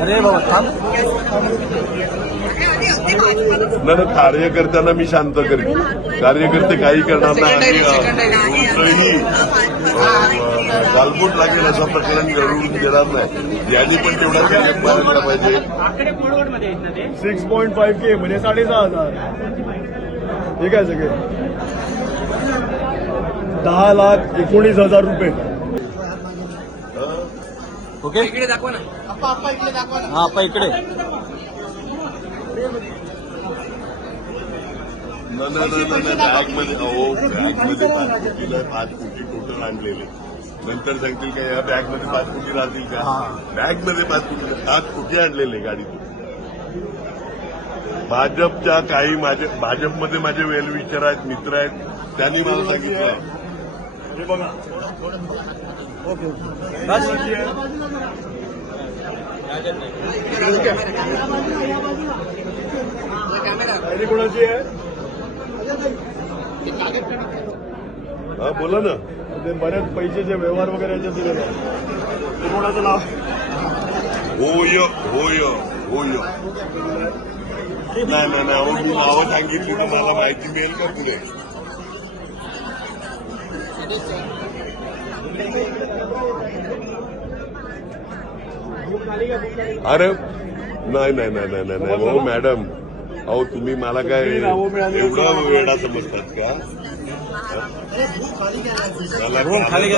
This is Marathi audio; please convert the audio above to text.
अरे बाबा थांब. कार्यकर्त्यांना मी शांत करीन. कार्यकर्ते काही करणार नाही. आणि कुठलंही गालबोट लागेल असं प्रकरण घडवून देणार नाही. यांनी पण तेवढा गॅप मारायला पाहिजे. सिक्स पॉईंट फाईव्ह के म्हणजे साडेसहा हजार. हे काय सगळे. दहा लाख एकोणीस हजार रुपये. ओके? इकडे दाखवा ना. हा आपा इकडे. पाच कोटीला पाच कोटी टोटल आणलेले. नंतर सांगतील का या बॅगमध्ये पाच कोटी राहतील का? बॅगमध्ये पाच कोटी पाच कोटी आणलेले गाडीतून. भाजपच्या काही माझे भाजपमध्ये माझे वेलविचार आहेत मित्र आहेत त्यांनी मला सांगितलं. हे बघा ओके ओके राजकीय डायरी कोणाची आहे हा बोला ना ते बऱ्याच पैशाचे व्यवहार वगैरे याच्यात दिलेले आहेत. ते कोणाचं नाव? होय होय होय नाही नाही नाही. मी नावं सांगितली तर मला माहिती मिळेल का पुढे? अरे नहीं नहीं नाही नाही नाही नाही हो मॅडम अहो तुम्ही मला काय एवढा वेळा समजतात का? खाली